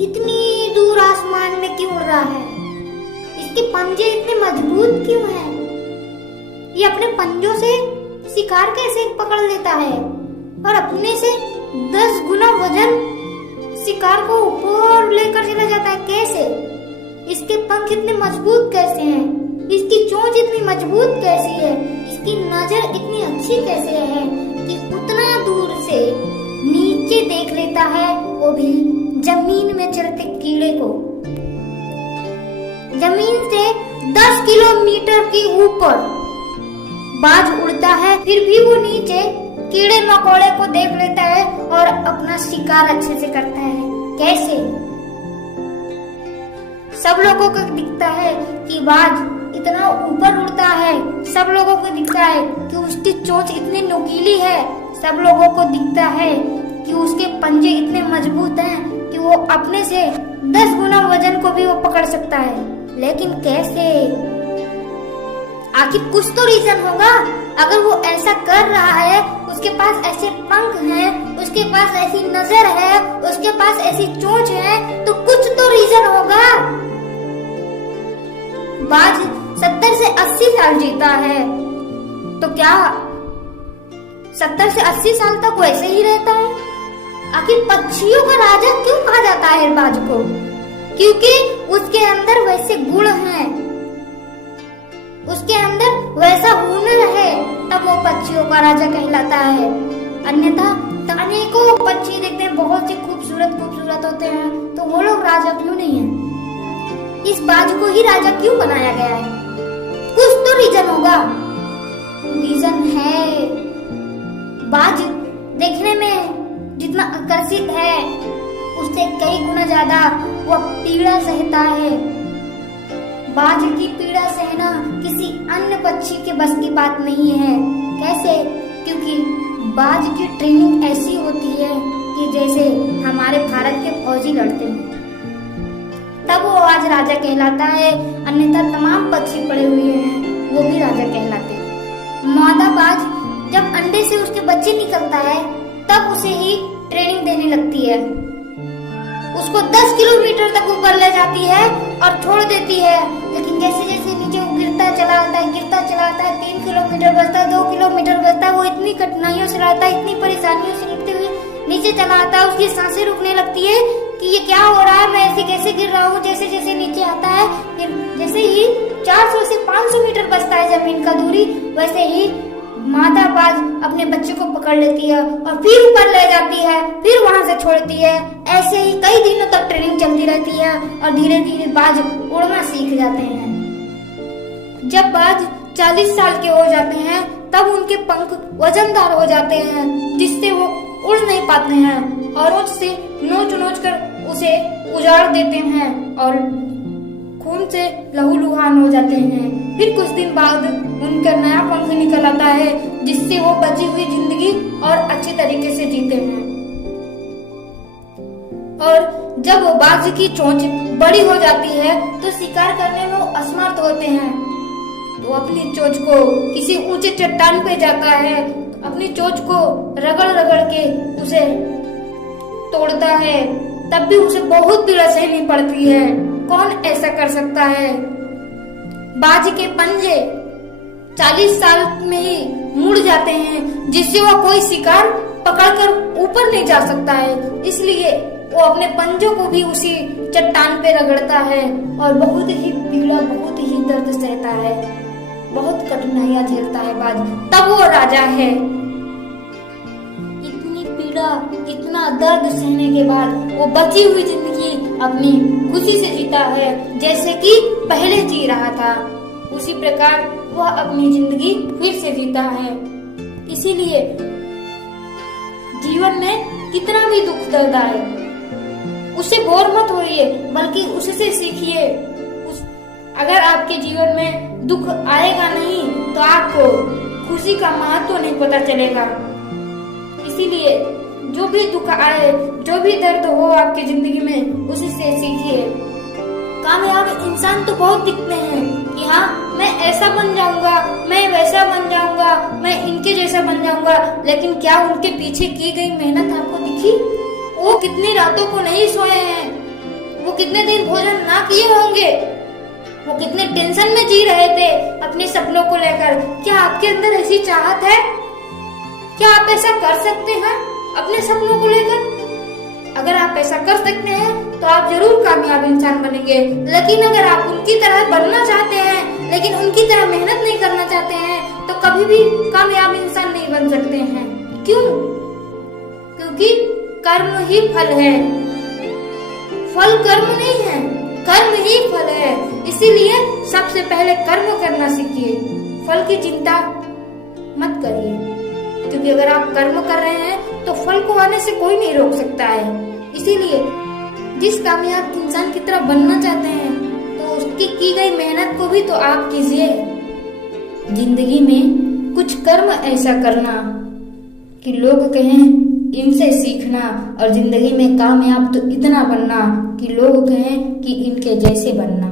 इतनी दूर आसमान में क्यों उड़ रहा है? इसके पंजे इतने मजबूत क्यों हैं? ये अपने पंजों से शिकार कैसे पकड़ लेता है और अपने से 10 गुना वजन शिकार को ऊपर लेकर चला जाता है? कैसे? इसके पंख इतने मजबूत कैसे हैं? इसकी चोंच इतनी मजबूत कैसी है? इसकी नजर इतनी अच्छी कैसे है कि उतना दूर से नीचे देख लेता है, वो भी जमीन में चलते कीड़े को। जमीन से 10 किलोमीटर के ऊपर बाज उड़ता है, फिर भी वो नीचे कीड़े मकोड़े को देख लेता है और अपना शिकार अच्छे से करता है। कैसे? सब लोगों को दिखता है कि बाज इतना ऊपर उड़ता है, सब लोगों को दिखता है कि उसकी चोंच इतनी नुकीली है, सब लोगों को दिखता है कि उसके पंजे इतने मजबूत हैं कि वो अपने से 10 गुना वजन को भी वो पकड़ सकता है। लेकिन कैसे? आखिर कुछ तो रीजन होगा। अगर वो ऐसा कर रहा है, उसके पास ऐसे पंख हैं, उसके पास ऐसी नजर है, उसके पास ऐसी चोंच है, तो कुछ तो रीजन होगा। बाज 70 से 80 साल जीता है, तो क्या 70 से 80 साल तक वैसे ही रहता है? आखिर पक्षियों का राजा क्यों कहा जाता है बाज को? क्योंकि उसके अंदर वैसे गुण हैं, उसके अंदर वैसा हुनर है, तब वो पक्षियों का राजा कहलाता है। अन्यथा अनेकों पक्षी देखते हैं, बहुत से खूबसूरत होते हैं, तो वो लोग राजा क्यों नहीं है? इस बाज को ही राजा क्यों बनाया गया है? कुछ तो रीजन होगा। रीजन है, बाज देखने में जितना आकर्षित है, उससे कई गुना ज्यादा वह पीड़ा सहता है। बाज की पीड़ा सहना किसी अन्य पक्षी के बस की बात नहीं है। कैसे? क्योंकि बाज की ट्रेनिंग ऐसी होती है कि जैसे हमारे भारत के फौजी लड़ते हैं, तब वो आज राजा कहलाता है। अन्यथा तमाम पक्षी पड़े हुए हैं, वो भी राजा कहलाते हैं। मादा बाज जब अंडे से उसके बच्चे निकलता है, तब उसे ही ट्रेनिंग देने लगती है। उसको 10 किलोमीटर तक ऊपर ले जाती है और छोड़ देती है, लेकिन जैसे जैसे नीचे वो गिरता चला आता है, 3 किलोमीटर बचता है, 2 किलोमीटर बचता है, वो इतनी कठिनाइयों से रहता है, इतनी परेशानियों से लड़ते हुए नीचे चला आता है। उसकी सांसें रुकने लगती है कि ये क्या हो रहा है, मैं ऐसे कैसे गिर रहा हूँ। जैसे जैसे नीचे आता है, जैसे ही 400 से 500 मीटर बचता है जमीन का दूरी, वैसे ही मादा बाज अपने बच्चे को पकड़ लेती है और फिर ऊपर ले जाती है, फिर वहां से छोड़ती है। ऐसे ही कई दिनों तक ट्रेनिंग चलती रहती है और धीरे धीरे बाज उड़ना सीख जाते हैं। जब बाज 40 साल के हो जाते हैं, तब उनके पंख वजनदार हो जाते हैं, जिससे वो उड़ नहीं पाते हैं और उससे नोच कर उसे उजाड़ देते हैं और खून से लहूलुहान हो जाते हैं। फिर कुछ दिन बाद उनका नया पंख निकल आता है, जिससे वो बची हुई जिंदगी और अच्छी तरीके से जीते हैं। और जब वो बाज की चोंच बड़ी हो जाती है, तो शिकार करने में वो असमर्थ होते हैं, तो अपनी चोंच को किसी ऊंचे चट्टान पे जाता है, तो अपनी चोंच को रगड़ के उसे तोड़ता है, तब भी उसे बहुत पीड़ा सहनी पड़ती है। कौन ऐसा कर सकता है? बाज के पंजे 40 साल में ही मुड़ जाते हैं, जिससे वह कोई शिकार पकड़कर ऊपर नहीं जा सकता है। इसलिए वो अपने पंजों को भी उसी चट्टान पे रगड़ता है और बहुत ही पीड़ा, बहुत ही दर्द सहता है, बहुत कठिनाइयां झेलता है बाज, तब वो राजा है। इतनी पीड़ा, इतना दर्द सहने के बाद वो बची हुई जिंदगी अपनी खुशी से जीता है, जैसे कि पहले जी रहा था। उसी प्रकार वह अपनी जिंदगी फिर से जीता है। इसीलिए जीवन में कितना भी दुख दर्द आए, उससे बोर मत होइए, बल्कि उससे सीखिए। अगर आपके जीवन में दुख आएगा नहीं, तो आपको खुशी का महत्व नहीं पता चलेगा। इसीलिए जो भी दुख आए, जो भी दर्द हो आपकी जिंदगी में, उसी से सीखिए। कामयाब इंसान तो बहुत दिखते हैं कि हाँ, मैं ऐसा बन जाऊंगा, मैं वैसा बन जाऊंगा, मैं इनके जैसा बन जाऊंगा, लेकिन क्या उनके पीछे की गई मेहनत आपको दिखी? वो कितनी रातों को नहीं सोए हैं, कितने दिन भोजन ना किए होंगे, वो कितने टेंशन में जी रहे थे अपने सपनों को लेकर। क्या आपके अंदर ऐसी चाहत है? क्या आप ऐसा कर सकते हैं अपने सपनों को लेकर? अगर आप ऐसा कर सकते हैं तो आप जरूर कामयाब इंसान बनेंगे। लेकिन अगर आप उनकी तरह बनना चाहते हैं लेकिन उनकी तरह मेहनत नहीं करना चाहते हैं तो कभी भी कामयाब इंसान नहीं बन सकते हैं। क्यों? क्योंकि कर्म ही फल है, फल कर्म नहीं है, कर्म ही फल है। इसीलिए सबसे पहले कर्म करना सीखिए, फल की चिंता मत करिए। क्योंकि अगर आप कर्म कर रहे हैं तो फल को आने से कोई नहीं रोक सकता है। इसीलिए जिस कामयाब इंसान की तरह बनना चाहते हैं तो उसकी की गई मेहनत को भी तो आप कीजिए। जिंदगी में कुछ कर्म ऐसा करना कि लोग कहें इनसे सीखना, और जिंदगी में कामयाब तो इतना बनना कि लोग कहें कि इनके जैसे बनना।